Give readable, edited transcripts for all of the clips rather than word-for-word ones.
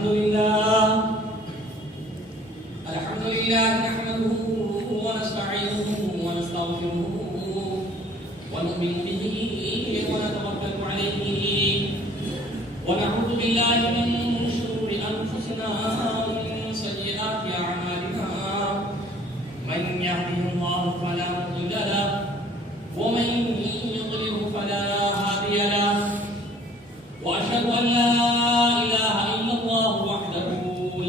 الحمد لله نحمده ونستعينه ونستغفره ونؤمن به ونتوكل عليه ونعوذ بالله من شرور أنفسنا ومن سيئات أعمالنا من يهده الله فلا مضل له ومن يضلل فلا هادي له وأشهد أن لا إله إلا الله وحده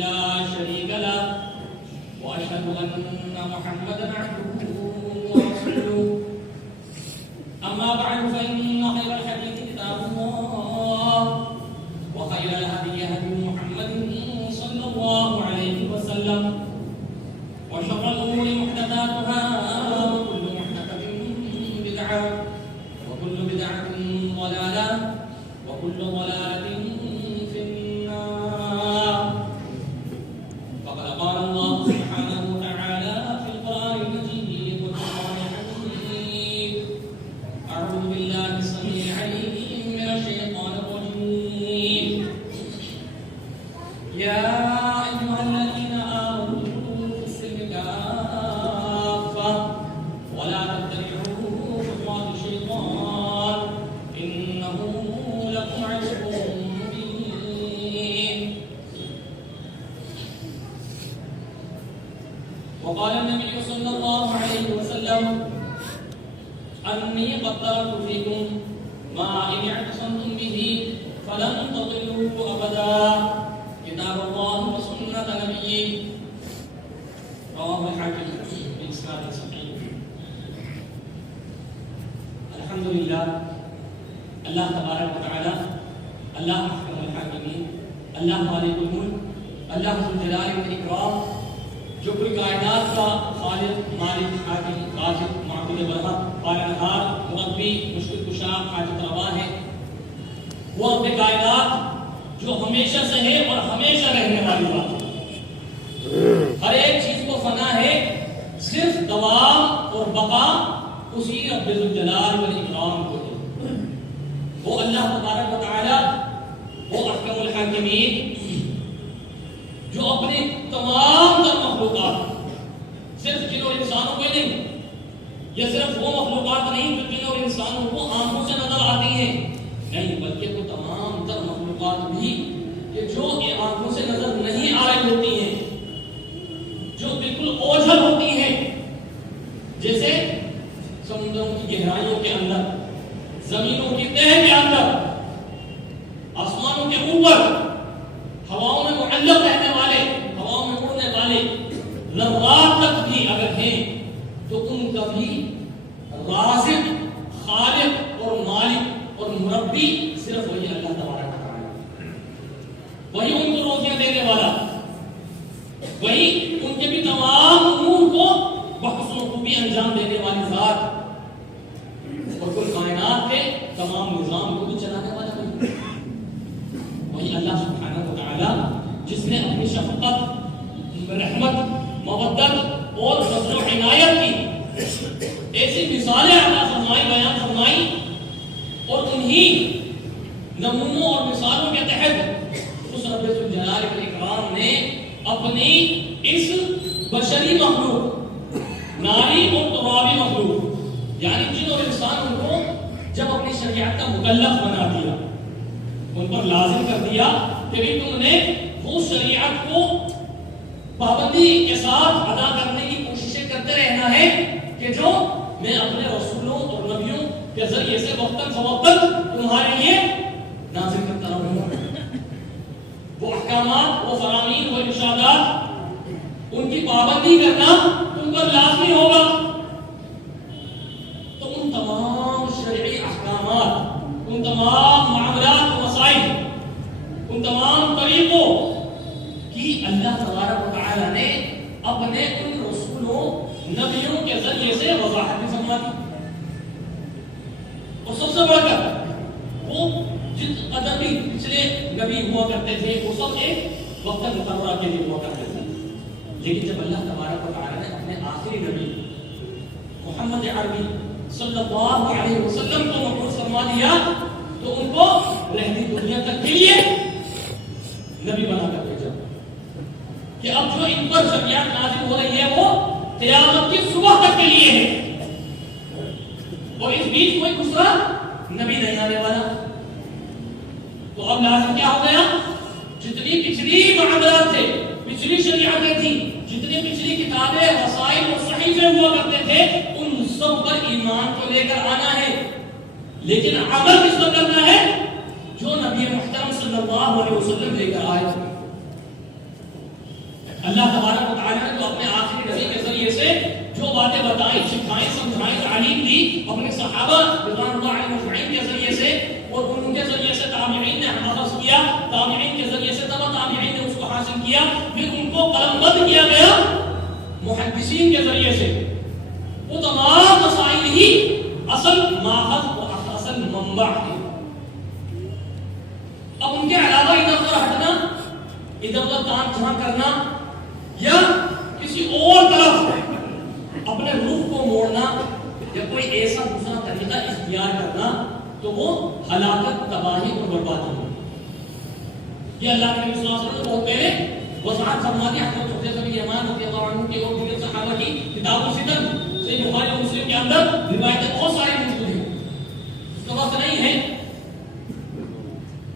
لا شريك له وأشهد أن محمدا عبده ورسوله أما بعد فإن خير الحديث كتاب الله وخير الهدي هدي محمد صلى الله عليه وسلم وشر الأمور محدثاتها وكل محدثة بدعة وكل بدعة ضلالة وكل ضلالة في النار. فقد قال الله سبحانه وتعالى في القرآن المجيد والقرآن الحكيم: أعوذ بالله السميع العليم من الشيطان الرجيم. يا أيها الذين آمنوا ادخلوا في السلم كافة ولا تتبعوا خطوات الشيطان إنه لكم عدو مبين. وقال النبي صلى الله عليه وسلم: أني قد تركت فيكم ما إن اعتصمتم به فلن تضلوا أبدا، كتاب الله وسنة نبيه. رواه الحاكم بإسناد صحيح. الحمد لله. اللہ تبارک و تعالی، اللہ احکم الحاکمین، اللہ مالک الملک، اللہ ذو الجلال والاکرام، جو کل کائنات کا خالق، مالک، حاکم، قاصد، معبود برحق، پالنہار، مربی، مشکل کشا، حاجت روا ہے. وہ رب کائنات جو ہمیشہ سے ہے اور ہمیشہ رہنے والی بات ہے. ہر ایک چیز کو فنا ہے، صرف دوام اور بقا اسی رب ذو الجلال والاکرام کو ہے. وہ اللہ تبارک و تعالی، وہ احکم الحاکمین، جو اپنے تمام تر مخلوقات، صرف جن اور انسانوں کو نہیں، یا صرف وہ مخلوقات نہیں جو جن اور انسانوں کو آنکھوں سے نظر آتی ہیں، نہیں، بلکہ وہ تمام تر مخلوقات بھی کہ جو آنکھوں سے نظر نہیں آ رہی ہوتی ہیں، جو بالکل اوجھل ہوتی ہیں، جیسے سمندروں کی گہرائیوں کے اندر، زمینوں کی تہ کے اندر، آسمانوں کے اوپر، ہواؤں میں معلق رہنے والے، ہواؤں میں اڑنے والے ذرات تک بھی اگر ہیں تو ان کا بھی رازق، خالق اور مالک اور مربی صرف وہی اللہ تبارک و تعالی، وہی ان کو روزیاں دینے والا، وہی ان کے بھی تمام امور کو بحسن و خوبی انجام دینے والی ذات اور کل کائنات کے تمام نظام کو بھی چلانے والا وہی اللہ سبحانہ و تعالی، جس نے اپنی شفقت، رحمت، مودت اور فضل و عنایت کی ایسی مثالیں عطا فرمائی، بیان فرمائی، اور انہی نمونوں اور مثالوں کے تحت اس رب ذو الجلال والاکرام نے اپنی اس بشری مخلوق، ناری اور ترابی مخلوق، یعنی جن اور انسانوں کو جب اپنی شریعت کا مکلف بنا دیا، ان پر لازم کر دیا کہ بھی تم نے وہ شریعت کو پابندی کے ساتھ ادا کرنے کی کوششیں کرتے رہنا ہے کہ جو میں اپنے رسولوں اور نبیوں کے ذریعے سے وقتاً فوقتاً تمہارے لیے نازل کرتا رہوں. وہ احکامات، وہ فرامین، وہ ارشادات، ان کی پابندی کرنا تم پر لازمی ہوگا. تو ان تمام شرعی احکامات، ان تمام معاملات و مسائل، ان تمام طریقوں کی اللہ تبارک و تعالی نے اپنے ان رسولوں، نبیوں کے ذریعے سے وضاحت بھی فرما دی. اور سب سے بڑھ کر وہ جس قدر بھی پچھلے نبی ہوا کرتے تھے وہ سب ایک وقت مقررہ کے لیے ہوا کرتے تھے، لیکن جب اللہ تبارک و تعالی نے اپنے آخری نبی محمد عربی صلی اللہ علیہ وسلم کو مبعوث فرما دیا تو ان کو رہتی دنیا تک کے لیے نبی بنا کر بھیجا کہ اب جو ان پر شریعت نازل ہو رہی ہے وہ قیامت کی صبح تک کے لیے ہے، اور اس بیچ کوئی دوسرا نبی نہیں آنے والا۔ تو اب لازم کیا ہو گیا، جتنی پچھلی معاملات تھے، پچھلی شریعتیں تھیں، جتنی پچھلی کتابیں، وسائل اور صحیفے ہوا کرتے تھے، ان سب پر ایمان کو لے کر آنا ہے، لیکن عمل کس پر کرنا ہے؟ جو نبی محترم صلی اللہ علیہ وسلم لے کر آئے۔ اللہ تبارک و تعالیٰ نے تو اپنے آخری نبی کے ذریعے سے جو باتیں بتائیں، سکھائیں، سمجھائیں، تعلیم دی، اپنے صحابہ رضوان اللہ علیہ مجمعین کے ذریعے سے، اور ان کے ذریعے سے تابعین نے حفظ کیا، تابعین کے ذریعے سے تبع تابعین نے اس کو حاصل کیا، پھر ان کو قلم بند کیا گیا محدثین کے ذریعے سے۔ وہ تمام مسائل ہی اصل ماخذ و اصل منبع ہے۔ اب ان کے علاوہ ادھر ادھر ہٹنا، ادھر ادھر کام جہاں کرنا، یا کسی اور طرف اپنے رخ کو موڑنا، یا کوئی ایسا دوسرا طریقہ اختیار کرنا، تو وہ ہلاکت، تباہی اور بربادی ہے۔ یہ اللہ کے نبی صلی اللہ علیہ وسلم نے بہت پہلے وضاحت فرما دی۔ حضرت حذیفہ بن یمان رضی اللہ عنہ کی اور دیگر صحابہ کی کتاب الفتن صحیح بخاری اور مسلم کے اندر روایتیں بہت ساری موجود ہیں، اس کا وقت نہیں ہے،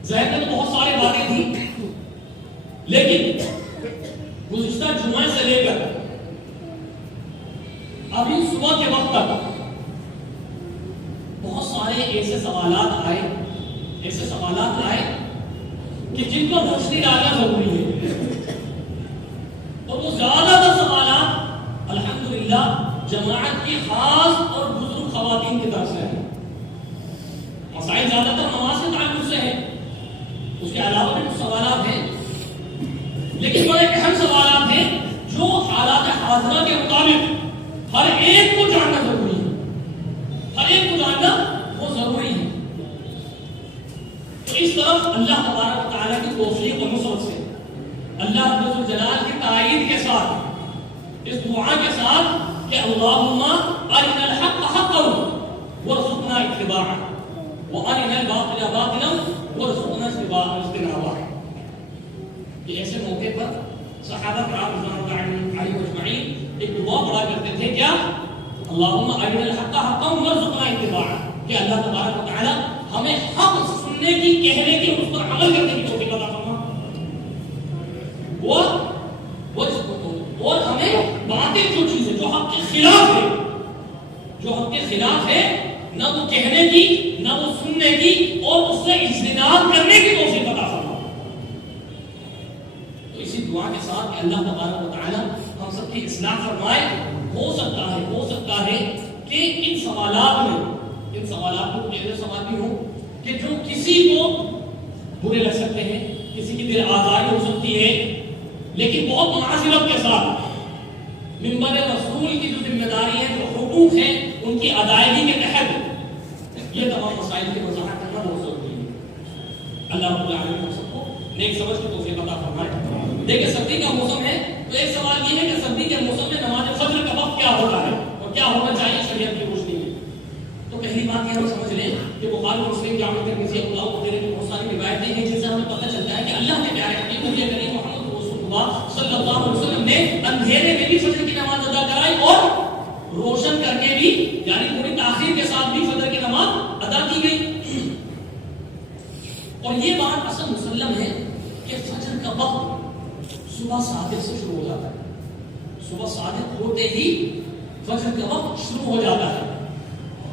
ظاہر میں تو بہت سارے باتیں تھیں، لیکن گزشتہ جمعہ سے لے کر ابھی صبح کے وقت تک بہت سارے ایسے سوالات آئے کہ جن پر روشنی ڈالنا ضروری ہے، اور وہ زیادہ تر سوالات الحمدللہ جماعت کی خاص اور بزرگ خواتین کی طرف سے ہیں۔ مسائل زیادہ تر نماز کے تعلق سے ہیں، اس کے علاوہ بھی کچھ سوالات ہیں، لیکن بڑے اہم سوالات ہیں جو حالات حاضرہ کے مطابق ہر ایک کو جاننا ضروری ہے، ہر ایک کو جاننا وہ ضروری ہے۔ تو اس طرف اللہ تبارک و تعالیٰ کی توفیق و نصرت سے، اللہ رب الجلال کی تائید کے ساتھ، اس دعا کے ساتھ کہ اللہم ارنا الحق حقا وارزقنا اتباعہ وارنا الباطل باطلا وارزقنا اجتنابہ، کہ ایسے موقع پر صحابہ کرام رضوان اللہ علیہم اجمعین ایک دعا پڑھا کرتے تھے، کیا؟ اللہم ارنا الحق حقا وارزقنا اتباعہ، کہ اللہ تبارک و تعالیٰ ہمیں حق سننے کی، کہنے کی، اس پر عمل کرنے کی توفیق عطا فرما، اور ہمیں باطل جو چیز ہے، جو حق کے خلاف ہے، جو حق کے خلاف ہے، نہ وہ کہنے کی، نہ وہ سننے کی، اور اس سے اجتناب کرنے کی توفیق عطا فرما۔ تو اسی دعا کے ساتھ کہ اللہ تبارک و تعالی ہم سب کی اصلاح فرمائے۔ ہو سکتا ہے کہ ان سوالات میں ایسے سوال بھی ہوں کہ جو کسی کو برے لگ سکتے ہیں، کسی کی دل آزاری ہو سکتی ہے، لیکن بہت معذرت کے ساتھ منبر رسول کی جو ذمہ داری ہے، جو حقوق ہیں، ان کی ادائیگی کے تحت یہ تمام مسائل کی وضاحت کرنا بہت ضروری ہے۔ اللہ رب العالمین ہم سب کو نیک سمجھ کی توفیق عطا فرمائے۔ دیکھیں سردی کا موسم ہے، تو ایک سوال یہ ہے کہ سردی کے موسم میں نماز فجر کا وقت کیا ہوتا ہے اور کیا ہونا چاہیے شریعت کی روشنی میں؟ تو پہلی بات یہ ہم سمجھ لیں کہ بخاری اور مسلم جامع ترمذی ابو داؤد وغیرہ کی بہت ساری روایتیں ہیں جن سے ہمیں پتہ چلتا ہے کہ اللہ کے پیارے حبیب نبی کریم محمد رسول اللہ صلی اللہ علیہ وسلم نے اندھیرے میں بھی فجر کی نماز ادا کرائی اور روشن کر کے بھی، یعنی تھوڑی تاخیر کے ساتھ بھی فجر کی نماز ادا کی گئی۔ اور یہ بات اصل مسلم ہے کہ فجر کا وقت صبح صادق سے شروع ہو جاتا ہے، صبح صادق ہوتے ہی فجر کا وقت شروع ہو جاتا ہے۔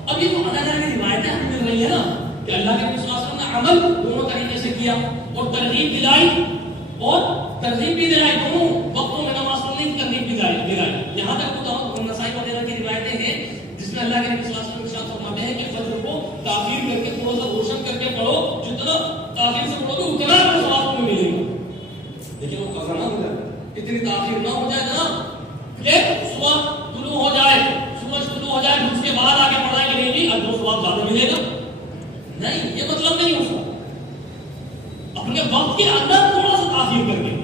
اب یہ تو الگ الگ روایتیں ہمیں مل رہی ہے نا کہ اللہ کے نبی صلی اللہ علیہ وسلم نے عمل دونوں طریقے سے کیا، اور ترغیب دلائی اور ترغیب بھی دلائی، دونوں وقتوں میں نماز پڑھنے کی ترغیب بھی دلائی۔ یہاں تک تو نسائی وغیرہ کی روایتیں ہیں جس میں اللہ کے نبی صلی اللہ علیہ وسلم ارشاد فرماتے ہیں کہ فجر کو تاخیر کر کے تھوڑا سا روشن کر کے پڑھو، جتنا تاخیر سے پڑھو گے اتنا آپ کو ثواب میں ملے گا، لیکن وہ قضا نہ ہو جائے، اتنی تاخیر نہ ہو جائے جناب کہ صبح طلوع ہو جائے، سورج طلوع ہو جائے، اس کے بعد آگے پڑھائیں کہ نہیں جی اجر و ثواب زیادہ ملے گا، نہیں، یہ مطلب نہیں اس کا، اپنے وقت کے اندر تھوڑا سا تاخیر کر کے۔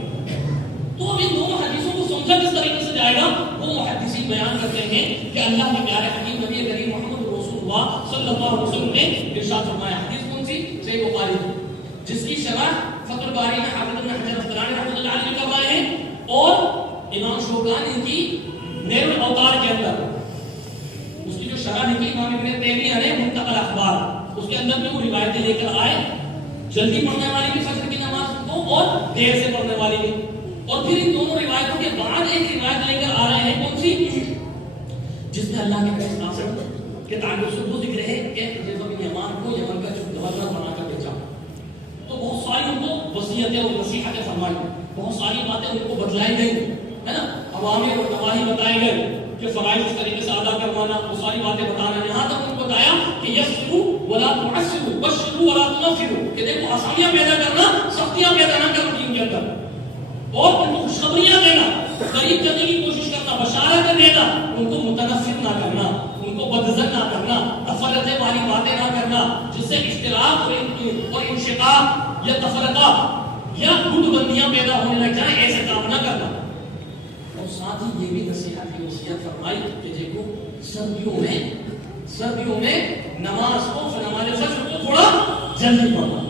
تو اب ان دونوں حدیثوں کو سمجھا کس طریقے سے جائے گا، وہ محدثین بیان کرتے ہیں کہ اللہ کے پیارے حبیب نبی کریم محمد رسول اللہ صلی اللہ علیہ وسلم نے ارشاد فرمایا، حدیث کون سی؟ صحیح بخاری، جس کی شرح فتح الباری میں حافظ ابن حجر اسقلانی رحمۃ اللہ علیہ کروائے ہیں، اور امام شوکانی ان کی نیل الاوطار کے اندر اس کی جو شرح نکلی امام ابن تیمیہ نے منتقل اخبار، اس کے اندر بھی وہ روایتیں لے کر آئے، جلدی پڑھنے والی بھی فجر کی نماز کو اور دیر سے پڑھنے والی بھی، اور پھر ان دونوں روایتوں کے بعد ایک روایت لے کر آ رہے ہیں کون سی، جس میں اللہ کے پیغمبر کے تعلق سے وہ ذکر ہے کہ حذیفہ بن یمان کو یمن کا گورنر بنا کر بھیجا، تو بہت ساری ان کو وصیتیں اور نصیحتیں فرمائی، بہت ساری باتیں ان کو بتلائی گئی، ہے نا، اوامر اور نواہی بتائے گئے کہ فرائض اس طریقے سے ادا کروانا، وہ ساری باتیں بتانا، یہاں تک ان کو بتایا کہ یسروا ولا تعسروا بشروا ولا تنفروا، کہ دیکھو آسانیاں پیدا کرنا، سختیاں پیدا نہ کرو دین کے اندر، اور ان کو خوشخبریاں دینا، قریب کرنے کی کوشش کرنا، بشارتیں دینا، ان کو متنفر نہ کرنا، ان کو بدظن نہ کرنا، نفرتیں والی باتیں نہ کرنا جس سے اختلاف اور انشقاق یا تفرقہ یا گٹ بندیاں پیدا ہونے لگ جائیں، ایسے کام نہ کرنا۔ اور ساتھ ہی یہ بھی نصیحت کی وصیت فرمائی کہ دیکھو سردیوں میں نماز کو نماز فجر کو تھوڑا جلدی پڑھنا،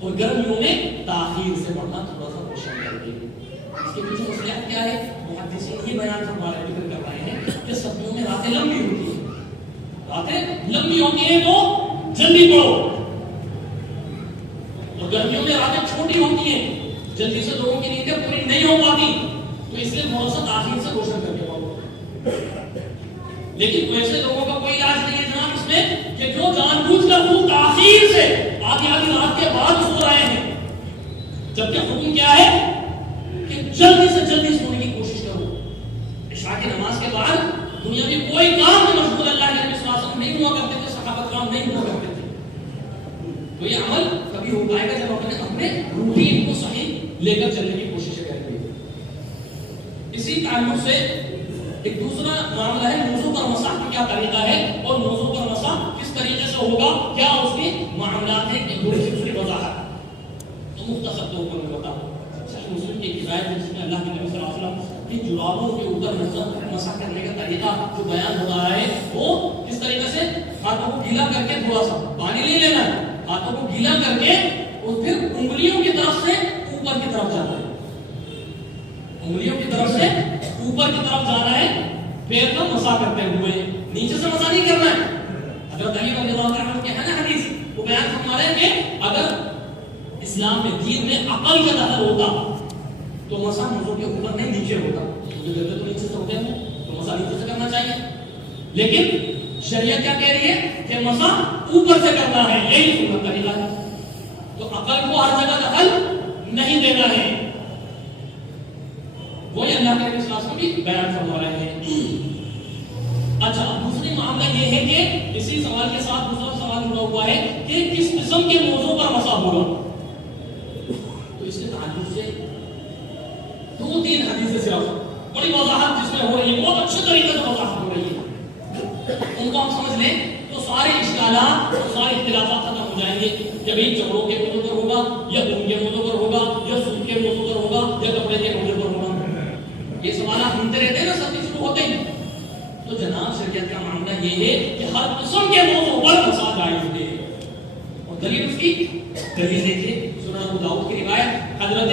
اور گرمیوں میں تاخیر سے پڑھنا، تھوڑا سا روشن کر کے۔ اس کے پیچھے نصیحت کیا ہے؟ محدثین یہ بیان فرما رہے ہیں، ذکر کر رہے ہیں کہ سردیوں میں راتیں لمبی ہوتی ہیں، راتیں لمبی ہوتی ہیں تو جلدی پڑھو، اور گرمیوں میں راتیں چھوٹی ہوتی ہیں، جلدی سے لوگوں کی نیندیں پوری نہیں ہو پاتی، تو اس لیے تھوڑا سا تاخیر سے روشن کر کے پڑھو۔ لیکن ویسے لوگوں کا کوئی علاج نہیں ہے جناب اس میں کہ جو جان بوجھ کر وہ تاخیر سے آدھی رات کے بعد سو رہے ہیں، جبکہ حکم کیا ہے کہ جلدی سے جلدی سونے کی کوشش کرو۔ عشاء کی نماز کے بعد دنیا میں کوئی کام میں مشغول اللہ کے نبی صلی اللہ علیہ وسلم نہیں ہوا کرتے تھے، صحابہ کرام نہیں ہوا کرتے تھے، تو یہ عمل کبھی ہو پائے گا جب اپنے روٹین کو صحیح لے کر چلنے کی کوشش کریں گے۔ اسی تعلق سے ایک دوسرا معاملہ ہے موضوع پر مسح کا کیا طریقہ ہے، اور موضوع پر مسح کس طریقے سے ہوگا، کیا اس کے معاملات ہیں، ایک تھوڑی سی اس کی وضاحت تو مختصر طور پر میں بتاؤں۔ صحیح مسلم کی ایک روایت ہے جس میں اللہ کے نبی صلی اللہ علیہ وسلم کی جرابوں کے اوپر مسح کرنے کا طریقہ جو بیان ہو رہا ہے وہ کس طریقے سے، ہاتھوں کو گیلا کر کے تھوڑا سا پانی نہیں لینا ہے، ہاتھوں کو گیلا کر کے اور پھر انگلیوں کی طرف سے اوپر کی طرف جانا ہے، انگلیوں کی طرف سے اوپر کی طرف جانا ہے، پیر کا مسح کرتے ہوئے، نیچے سے مسح نہیں کرنا ہے۔ حضرت علی رضی اللہ عنہ کے ہے نا حدیث، وہ بیان فرما رہے ہیں کہ اگر اسلام میں دین میں عقل کا دخل ہوتا تو مسح موضوع کے اوپر نہیں نیچے ہوتا، کیونکہ گردے تو نیچے سے ہوتے ہیں تو مسح نیچے سے کرنا چاہیے، لیکن شریعت کیا کہہ رہی ہے کہ مسح اوپر سے کرنا ہے، یہی سنت طریقہ ہے، تو عقل کو ہر جگہ دخل نہیں دینا ہے، وہی اللہ کے نبی صلی اللہ علیہ وسلم بھی بیان فرما رہے ہیں۔ اچھا، دوسری معاملہ یہ ہے کہ اسی سوال کے ساتھ دوسرا سوال جڑا ہوا ہے کہ کس قسم کے موضوع پر مسح ہوگا، تو اس کے تعلق سے دو تین حدیثیں صرف بڑی وضاحت جس میں ہو رہی ہے، بہت اچھے طریقے سے وضاحت ہو رہی ہے، ان کو ہم سمجھ لیں تو سارے اشکالات اور سارے اختلافات ختم ہو جائیں گے کہ بھئی چمڑوں کے موضوع پر ہوگا یا اون کے موضوع پر ہوگا یا سوت کے موضوع پر ہوگا یا کپڑے کے موضوع پر ہوگا، یہ سوالات سنتے رہتے ہیں نا، سب کچھ شروع ہوتے ہیں، تو جناب شریعت کا معاملہ یہ ہے کہ ہر قسم کے موضوع پر مسح جائز ہے، اور دلیل اس کی دلیل دیکھیے سنن ابو داؤد کی روایت، حضرت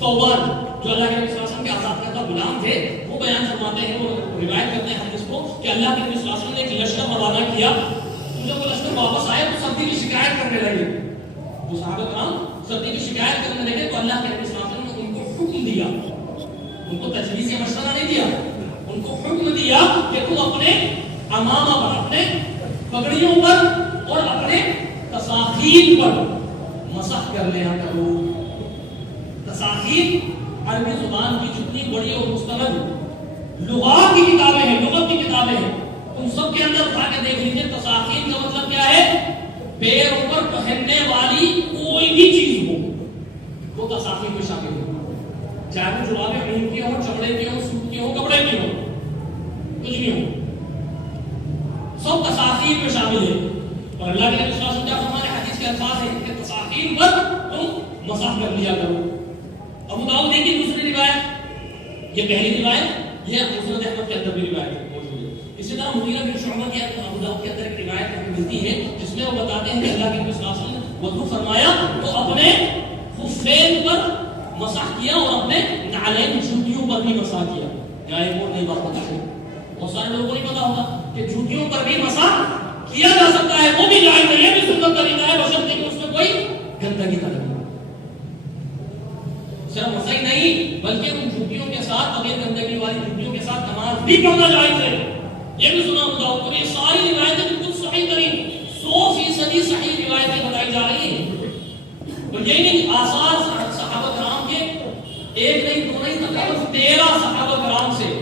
ثوبان جو اللہ کے نبی صلی اللہ علیہ وسلم کے آزاد کردہ غلام تھے، وہ بیان فرماتے ہیں، وہ روایت کرتے ہیں حدیث کو کہ اللہ کے نبی صلی اللہ علیہ وسلم نے ایک لشکر روانہ کیا، جب وہ لشکر واپس آئے تو سردی کی شکایت کرنے لگے، وہ صحابہ کرام سردی کی شکایت کرنے لگے، تو اللہ کے نبی صلی اللہ علیہ وسلم نے ان کو حکم دیا، ان کو تجویز یا مشورہ نہیں دیا، ان کو حکم دیا کہ تم اپنے امامہ پر، اپنے پگڑیوں پر اور اپنے تساخیر پر مسح کر لیا کرو۔ تساخیر عربی زبان کی جتنی بڑی اور مستند لغات کی کتابیں ہیں، لغت کی کتابیں ہیں، تم سب کے اندر اٹھا کے دیکھ لیجیے، تساخیر کا مطلب کیا ہے، پیروں پر پہننے والی کوئی بھی چیز ہو وہ تساخیر میں شامل ہو، چاہے وہ جرابیں اون کی ہوں، چمڑے کی ہوں، سوت کی ہوں، کپڑے کی ہوں، کچھ بھی ہو، سب تساخیر میں شامل ہے، اور اللہ کے نبی صلی اللہ علیہ وسلم ہمارے حدیث کے الفاظ ہیں کہ تساخیر پر تم مسح کر لیا کرو۔ ابو داؤد دیکھیے دوسری روایت، یہ پہلی روایت، یہ مسند احمد کے اندر بھی روایت موجود ہے، اسی طرح مغیرہ بن شعبہ کی ابو داؤد کے اندر ایک روایت ہمیں ملتی ہے جس میں وہ بتاتے ہیں کہ اللہ کے نبی صلی اللہ علیہ وسلم نے وضو فرمایا تو اپنے خفین پر مسح کیا اور اپنے نعلین جوتیوں پر بھی مسح کیا. یہاں ایک اور نئی بات بتا دیں, بہت سارے لوگوں کو نہیں پتا ہوگا کہ جوتیوں پر بھی مسح کیا جا سکتا ہے, وہ بھی جائز ہے, یہ بھی سنت طریقہ ہے, بشرطے کہ اس میں کوئی گندگی نہ لگے. صرف مسح ہی نہیں بلکہ ان جوتیوں کے ساتھ, بغیر گندگی والی جوتیوں کے ساتھ نماز بھی پڑھنا جائز ہے. یہ بھی سنا ہوگا. اور یہ ساری روایتیں بالکل صحیح ترین 100% صحیح روایتیں بتائی جا رہی ہیں. اور یہی نہیں, آثار صحابہ کرام کے ایک نہیں دو نہیں تقریباً 13 صحابہ کرام سے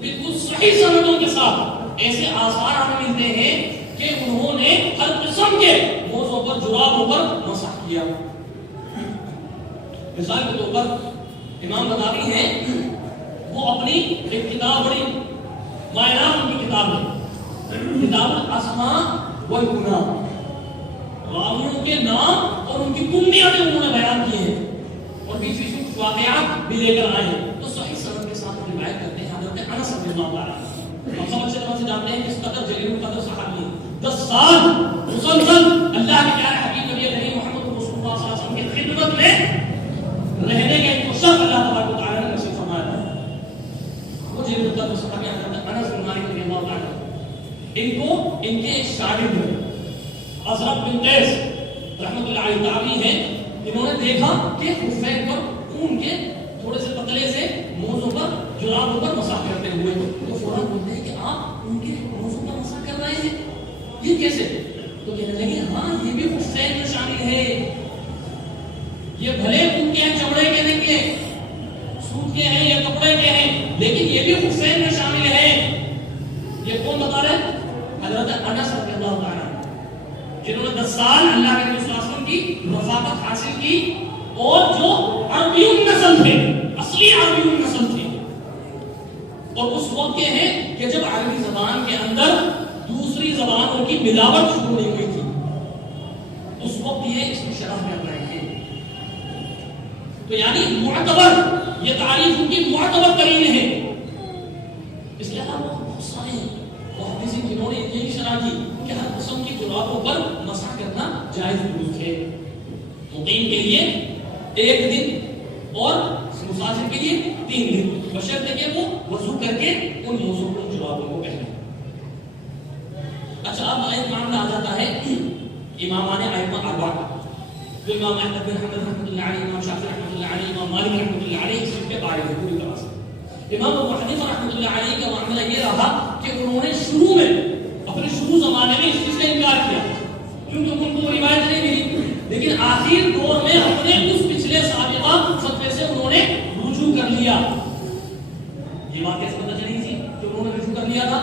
بالکل صحیح سندوں کے ساتھ ایسے آثار ہمیں ملتے ہیں کہ انہوں نے ہر قسم کے موضوع پر, جرابوں پر مسح کیا. مثال کے طور پر امام بتاوی ہیں, وہ اپنی ایک کتاب, بڑی مائنات ان کی کتاب ہے, کتاب الاسماء والکنیہ, راویوں کے نام اور ان کی کنیات انہوں نے بیان کیے ہیں, اور بیچ بیچ میں واقعات بھی لے کر آئے ہیں. تو صحیح سند کے ساتھ روایت کرتے ہیں حضرت انس رضی اللہ عنہ. ہم سب اچھے طرح سے جانتے ہیں کس قدر جلیل القدر صحابی, 10 سال مسلسل اللہ کے پیارے حبیب نبی کریم محمد رسول اللہ صلی اللہ علیہ وسلم کی خدمت میں رہنے کا ایک شرف اللہ تبارک و تعالی نے نصیب فرمایا تھا. وہ جلیل القدر صحابی حضرت انس بن مالک رضی اللہ عنہ, ان کو ان کے ایک شاگرد ازرق بن قیس رحمۃ اللہ علیہ تابعی ہیں, انہوں نے دیکھا کہ خفین پر اون کے تھوڑے سے پتلے سے موزوں پر, جرابوں پر مسح کرتے ہوئے, تو فوراً بولتے ہیں کہ آپ ان کے موزوں پر مسح کر رہے ہیں, یہ کیسے؟ تو کہنے لگے ہاں یہ بھی خفین میں شامل ہے, یہ بھلے ان کے ہیں چمڑے کے نہیں کے, سوت کے ہیں یا کپڑے کے ہیں, لیکن یہ بھی خفین میں شامل ہے. یہ کون بتا رہے ہیں؟ حضرت انس رضی اللہ تعالیٰ, جنہوں نے 10 سال اللہ کے نبی صلی اللہ علیہ وسلم کی رفاقت حاصل کی, اور جو عربیون نسل تھے, اصلی عربیون نسل تھے, اور اس وقت کے ہیں کہ جب عربی زبان کے اندر دوسری زبانوں کی ملاوٹ شروع نہیں ہوئی تھی, اس وقت یہ اس میں شرح کر رہے تھے. تو یعنی معتبر, یہ تعریف ان کی معتبر ترین ہے. اس کے علاوہ بہت سارے محدثین جنہوں نے یہی شرح کی کہ ہر قسم کی جرابوں پر مسح کرنا جائز درست ہے. مقیم کے لیے 1 دن اور مسافر کے لیے 3 دن, بشرطے کہ وہ وضو کر کے ان موضوع پر جرابوں کو پہنے. اچھا, اب ایک معاملہ آ جاتا ہے امامان ائمہ اربعہ کا, جو امام احمد بن حنبل رحمۃ اللہ علیہ, امام شافعی رحمۃ اللہ علیہ, امام مالک رحمۃ اللہ علیہ, اس کے قائل ہیں پوری طرح سے. امام ابو حنیفہ رحمۃ اللہ علیہ کا معاملہ یہ رہا کہ انہوں نے شروع میں, اپنے شروع زمانے میں اس چیز کا انکار کیا کیونکہ ان کو روایت نہیں ملی, لیکن آخر دور میں اپنے اس پچھلے سابقہ فتوے سے انہوں نے رجوع کر لیا. یہ بات کیسے پتہ چلی تھی کہ انہوں نے رجوع کر لیا تھا؟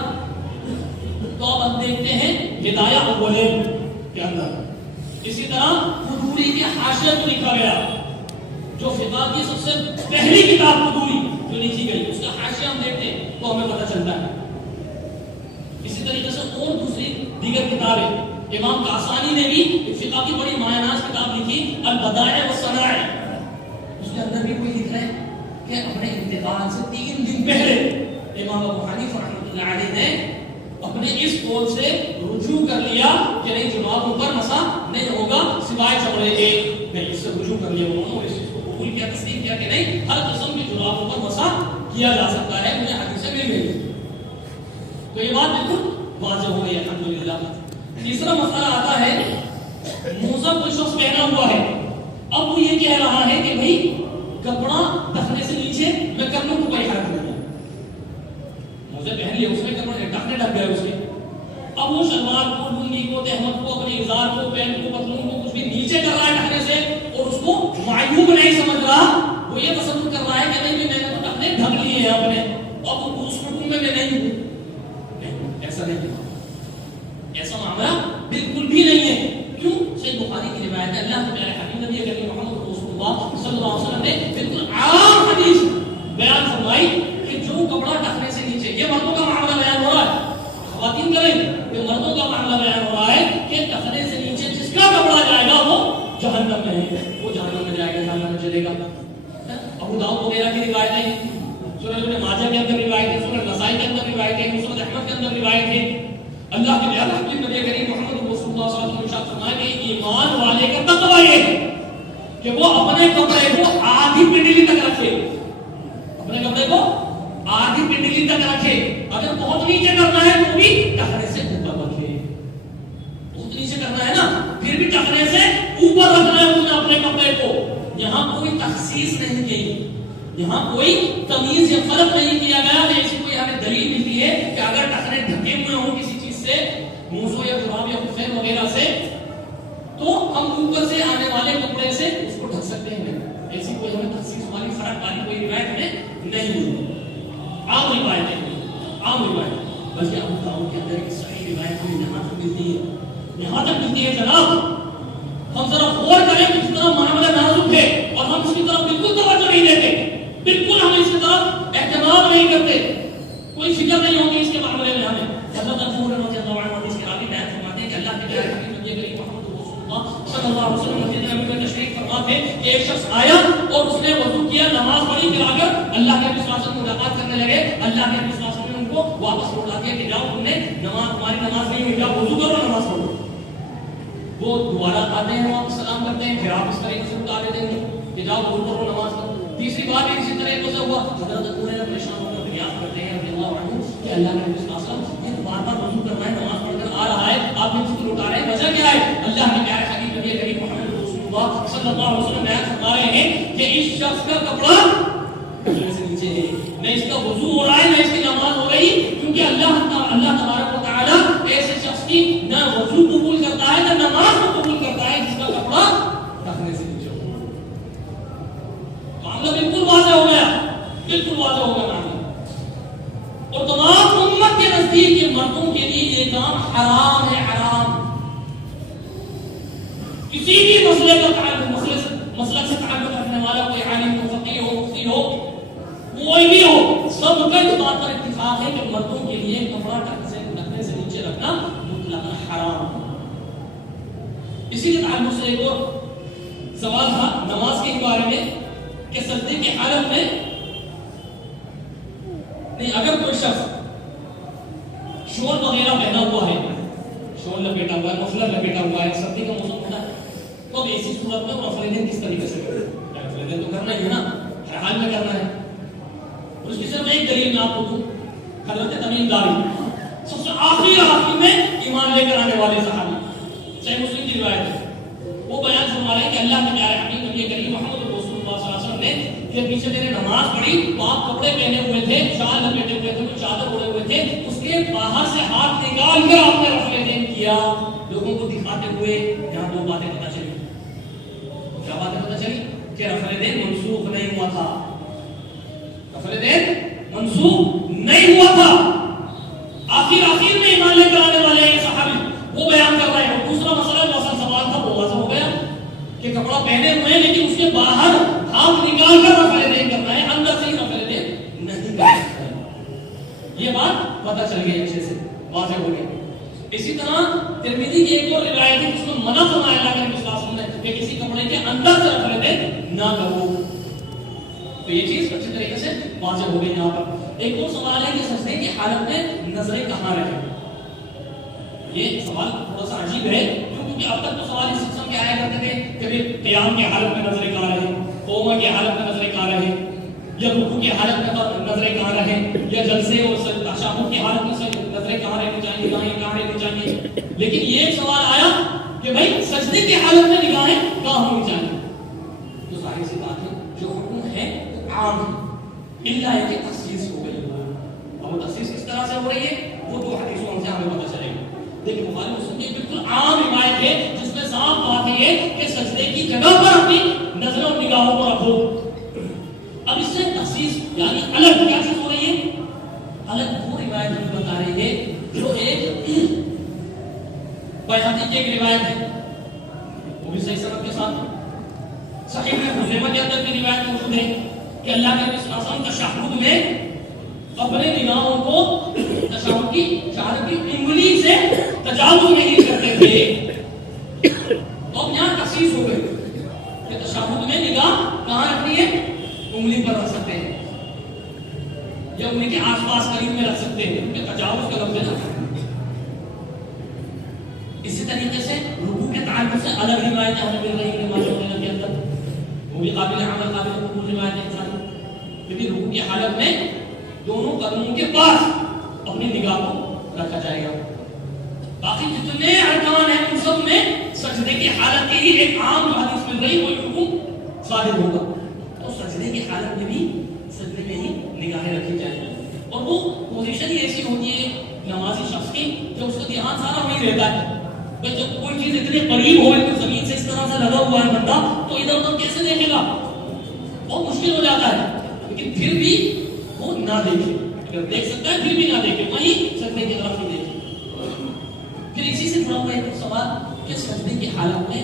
تو اب ہم دیکھتے ہیں ہدایہ اولین کے اندر, اسی طرح قدوری کے حاشیہ کو لکھا گیا, جو فقہ کی سب سے پہلی کتاب قدوری جو لکھی گئی, اس کا حاشیہ ہم دیکھتے ہیں تو ہمیں پتہ چلتا ہے. اسی طریقے سے اور دوسری دیگر کتابیں, امام قاسانی نے بھی فقہ کی بڑی مایاناز کتاب لکھی البدائع والصنائع, اس کے اندر بھی کوئی لکھ رہا ہے کہ اپنے انتقال سے 3 دن پہلے امام ابو حنیفہ رحمۃ اللہ علیہ نے اپنے اس قول سے رجوع کر لیا کہ نہیں, جرابوں پر مسح نہیں ہوگا سوائے چمڑے کے, نہیں, اس سے رجوع کر لیا انہوں نے, اور اس چیز کو قبول کیا, تصدیق کیا کہ نہیں, ہر قسم کی جرابوں پر مسح کیا جا سکتا ہے, مجھے حدیث سے مل گئی. تو یہ بات بالکل واضح ہو گئی الحمدللہ. تیسرا مسئلہ آتا ہے, موزہ کوئی شخص پہنا ہوا ہے, اب وہ یہ کہہ رہا ہے کہ بھائی کپڑا ڈھکنے سے نیچے میں کرنوں کو کوئی حرکت نہیں, موزے پہن لیا اس نے, کپڑے ڈھکنے ڈھک گئے اس کے, اب وہ شلوار کو, لنگی کو, تہمت کو, اپنے ازار کو, پینٹ کو, پتلون کو کچھ بھی نیچے کر رہا ہے ڈھکنے سے, اور اس کو معیوب نہیں سمجھ رہا, وہ یہ تصور کر رہا ہے کہ نہیں میں نے تو ڈھکنے ڈھک لیے ہیں اپنے, اب اس حکم میں نہیں ہوں. ایسا نہیں, ایسا معاملہ بالکل بھی نہیں ہے. کیوں؟ صحیح بخاری کی روایت ہے, اللہ کے پیارے حبیب نبی کریم محمد رسول اللہ صلی اللہ علیہ وسلم نے بالکل عام حدیث بیان فرمائی کہ جو کپڑا ڈھکنے سے نیچے, یہ مردوں کا معاملہ بیان ہو رہا ہے, خواتین کریں, یہ مردوں کا معاملہ بیان ہو رہا ہے کہ ڈھکنے سے نیچے جس کا کپڑا جائے گا وہ جہنم میں ہے, وہ جہنم میں جائے گا, جہنم میں چلے گا. ابو داؤد وغیرہ کی روایتیں, سنن ابن ماجہ کے اندر روایت ہے, سنن نسائی کے اندر روایت ہے, مسند احمد کے اندر روایت ہے. اللہ کے پیارے حبیب نبی کریم محمد رسول اللہ صلی اللہ علیہ وسلم نے ارشاد فرمایا کہ ایمان والے کا تقوی یہ ہے کہ وہ اپنے کپڑے کو آدھی پنڈلی تک رکھے، اپنے کپڑے کو آدھی پنڈلی تک رکھے، اگر بہت نیچے کرنا ہے تو بھی ٹخنے سے اوپر رکھے، بہت نیچے کرنا ہے نا پھر بھی ٹخنے سے اوپر رکھنا ہے اس نے اپنے کپڑے کو۔ یہاں کوئی تخصیص نہیں کی، یہاں کوئی تمیز یا فرق نہیں کیا گیا کہ ایسی کوئی ہمیں دلیل ملتی ہے کہ اگر ٹخنے ڈھکے ہوئے ہوں کسی چیز سے، موزوں یا جراب یا خفین وغیرہ سے، تو ہم اوپر سے آنے والے کپڑے سے اس کو ڈھک سکتے ہیں۔ ایسی کوئی ہمیں تخصیص والی فرق والی کوئی روایت ہمیں نہیں ملتی، عام روایت ہے، عام روایت، بلکہ ابو داؤد کے اندر ایک صحیح روایت ہمیں یہاں تک ملتی ہے، یہاں تک ملتی ہے جناب ہم ذرا غور کریں کہ جس طرح معاملہ نازک ہے اور ہم اس کی طرف بالکل توجہ نہیں دیتے، بالکل ہم اس کی طرف اہتمام نہیں کرتے، کوئی فکر نہیں ہوتی اس کے معاملے میں ہمیں۔ حضرت ابو ہریرہ رضی اللہ عنہ اس کے راوی بیان فرماتے ہیں کہ اللہ کے پیارے حبیب نبی کریم محمد رسول اللہ صلی اللہ علیہ وسلم مدینہ نبوی میں تشریف فرما تھے کہ ایک شخص آیا اور اس نے وضو کیا، نماز پڑھی، پھر آ کر اللہ کے نبی صلی اللہ علیہ وسلم ملاقات کرنے لگے۔ اللہ کے نبی صلی اللہ علیہ وسلم نے ان کو واپس لوٹا دیا کہ جاؤ تم نے نماز، تمہاری نماز نہیں ہوئی، جاؤ وضو کرو، نماز پڑھو۔ وہ دوبارہ آتے ہیں، واپس سلام کرتے ہیں، پھر آپ اس طریقے سے اٹھا دیتے ہیں کہ جاؤ وضو کرو، نماز پڑھو۔ تیسری بار بھی اسی طرح سے ہوا، حضرت ابو ہریرہ پریشان ہو کر فریاد کرتے ہیں رضی اللہ عنہ کہ اللہ کے نبی صلی اللہ علیہ وسلم یہ بار بار وضو کر رہا ہے، نماز پڑھ کر آ رہا ہے، آپ نے اس کو لوٹا رہے ہیں، وجہ کیا ہے؟ اللہ کے پیارے حبیب نبی کریم محمد رسول اللہ صلی اللہ علیہ وسلم بیان فرما رہے ہیں کہ اس شخص کا کپڑا سے نیچے ہے، نہ اس کا وضو ہو رہا ہے نہ اس کی نماز ہو رہی، کیونکہ اللہ تبارک و تعالی ایسے شخص کی نہ وضو قبول کرتا ہے نہ نماز کو قبول کرتا ہے جس کا کپڑا ٹخنے سے نیچے ہو۔ معاملہ بالکل واضح ہو گیا، بالکل واضح ہو گیا معاملہ، اور تمام امت کے نزدیک یہ مردوں کے لیے یہ کام حرام ہے، حرام۔ کسی بھی مسئلے کا تعلق، مسلک سے تعلق رکھنے والا کوئی عالم ہو، فقیہ ہو، مفتی ہو، کوئی بھی ہو، سب کا اس بات پر اتفاق ہے کہ مردوں کے لیے کپڑا ٹخنے سے نیچے رکھنا مطلقاً حرام ہے۔ اسی کے تعلق سے ایک اور سوال تھا نماز کے بارے میں کہ سجدے کی حالت میں نہیں، اگر کوئی شخص شال وغیرہ پہنا ہوا ہے، شال لپیٹا ہوا ہے، مفلر لپیٹا ہوا ہے، سردی کا موسم ہوتا ہے، تو اب ایسی صورت میں رفع کس طریقے سے کرے؟ رفع تو کرنا ہی ہے نا، ہر حال میں کرنا ہے۔ اور اس کی صرف ایک دلیل میں آپ کو دوں، حضرت تمیم داری سب سے آخری میں ایمان لے کر آنے والے صحابی، صحیح مسلم کی روایت ہے، وہ بیان فرما رہے ہیں کہ اللہ کے پیارے حبیب نبی کریم محمد رسول اللہ صلی اللہ علیہ وسلم نے کہ پیچھے تیرے نماز پڑھی تو آپ کپڑے پہنے ہوئے تھے، شال لپیٹے ہوئے تھے، چادر اوڑے ہوئے تھے، اس کے باہر سے ہاتھ نکال کر آپ نے رفع دین کیا، لوگوں کو دکھاتے ہوئے۔ یہاں دو باتیں پتہ چلی، کیا باتیں پتہ چلی؟ کہ رفع دین منسوخ نہیں ہوا تھا، رفع دین منسوخ نہیں ہوا تھا۔ آخر میں ایمان لے کر آنے والے ہیں صحابی، وہ بیان کر رہے ہیں۔ دوسرا مسئلہ جو اصل سوال تھا وہ واضح ہو گیا کہ کپڑا پہنے ہوئے ہیں لیکن اس کے باہر ہاتھ نکال کر رفع دین کرنا ہے، اندر سے ہی رفع دین نہیں کرنا ہے۔ یہ بات پتہ چل گئی، اچھے سے واضح ہو گئی۔ اسی طرح ترمذی کی ایک اور روایت ہے جس میں منع فرمایا اللہ کے نبی صلی اللہ علیہ وسلم نے کہ کسی کپڑے کے اندر سے رفع دین نہ کرو، تو یہ چیز اچھی طریقے سے واضح ہو گئی۔ یہاں پر ایک اور سوال ہے کہ سجدے کی حالت میں نظریں کہاں رکھیں؟ یہ سوال تھوڑا سا عجیب ہے کیونکہ اب تک تو سوال اس قسم کے آیا کرتے تھے کہ قیام کی حالت میں نظریں کہاں رہیں، قوما کی حالت میں نظریں کہاں رہیں، یا رکوع کی حالت میں نظریں کہاں رہیں، یا جلسے اور تشہد کی حالت میں نظریں کہاں رہنی چاہیے، کہاں رہنی چاہیے۔ لیکن یہ ایک سوال آیا کہ بھائی سجدے کی حالت میں نگاہیں کہاں ہونی چاہیے، تو ظاہر سی بات ہے جو حکم ہے عام ہے، الا ہے کہ تخصیص ہو گئی ہے۔ اور وہ تخصیص کس طرح سے ہو رہی ہے وہ دو حدیثوں سے ہمیں پتہ چلے گا۔ لیکن بخاری مسلم کی بالکل عام روایت ہے جس میں صاف بات ہے کہ سجدے کی جگہ پر اپنی نظروں اور نگاہوں کو رکھو۔ اب اس سے تخصیص یعنی الگ کیا چیز ہو رہی ہے؟ الگ وہ روایت ہمیں بتا رہی ہے جو ایک بیہقی کی ایک روایت ہے، وہ بھی صحیح سند کے ساتھ صحیح میں خزیمہ کے اندر کی روایت موجود ہے کہ اللہ کے نبی صلی اللہ علیہ وسلم تشہد میں اپنے نگاہوں کو تشہد کی چار کی انگلی سے تجاوز نہیں کرتے تھے۔ تو اب یہاں تخصیص ہو گئی کہ تشہد میں نگاہ کہاں رکھنی ہے؟ انگلی پر رکھ سکتے ہیں یا انگلی کے آس پاس قریب میں رکھ سکتے ہیں کیونکہ تجاوز کا لفظ ہے نا۔ اسی طریقے سے رکوع کے تعلق سے الگ روایتیں ہمیں مل رہی ہیں نماز وغیرہ کے اندر وہ بھی قابل عمل قابل قبول روایت ہے. کیونکہ رکوع کی حالت میں دونوں قدموں کے پاس اپنی نگاہ کو رکھا جائے گا. باقی جتنے ارکان ہیں ان سب میں سجدے کی حالت کی ایک عام جو حدیث مل رہی وہ حکم صادر ہوگا. تو سجدے کی حالت میں بھی سجدے میں ہی نگاہیں رکھی جائیں اور وہ پوزیشن ہی ایسی ہوتی ہے نمازی شخص کی کہ اس کا دھیان سارا وہی رہتا ہے. بھائی جب کوئی چیز اتنے قریب ہو کہ زمین سے اس طرح سے لگا ہوا ہے بندہ تو ادھر ادھر کیسے دیکھے گا؟ بہت مشکل ہو جاتا ہے. لیکن پھر بھی وہ نہ دیکھے, اگر دیکھ سکتا ہے پھر بھی نہ دیکھے, وہی سجدے کی طرف ہی دیکھے. پھر اسی سے جڑا ہوا ایک سوال کہ سجدے کی حالت میں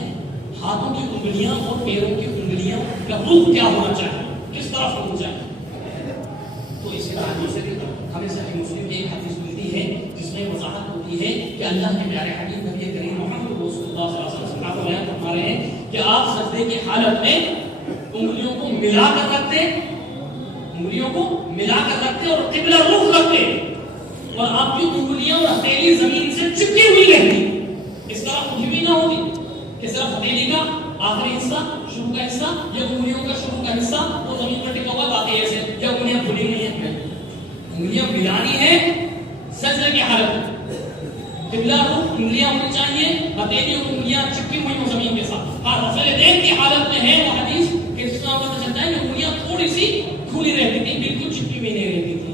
ہاتھوں کی انگلیاں اور پیروں کی انگلیاں کا رخ کیا ہونا چاہیے, کس طرف ہونا چاہیے؟ تو اس کے تعلق سے ہمیں صحیح مسلم کی ایک حدیث ملتی ہے جس میں وضاحت ہوتی ہے کہ اللہ کے پیارے حبیب نبی کریم محمد رسول اللہ صلی اللہ علیہ وسلم بیان فرما رہے ہیں کہ آپ سجدے کی حالت میں انگلیوں کو ملا کر رکھتے, انگلیوں کو ملا کر رکھتے اور قبلہ رخ رکھتے, اور آپ کی انگلیاں اور ہتھیلی زمین سے چپکی ہوئی رہتی, اس طرح اٹھی ہوئی نہ ہوتی کہ صرف ہتھیلی کا آخری حصہ, شروع کا حصہ یا انگلیوں کا شروع کا حصہ وہ زمین پر ٹکا ہوا, باقی ایسے یا انگلیاں کھلی ہوئی ہیں. انگلیاں ملانی ہے سجدے کی حالت میں, قبلہ رخ انگلیاں ہونی چاہیے, ہتھیلی اور انگلیاں چپکی ہوئی ہوں زمین کے ساتھ. اور غسل دین کی حالت میں ہے وہ حدیث کہ اس کا پتہ چلتا ہے کہ انگلیاں تھوڑی سی کھلی رہتی تھی, بالکل چپکی ہوئی نہیں رہتی تھی.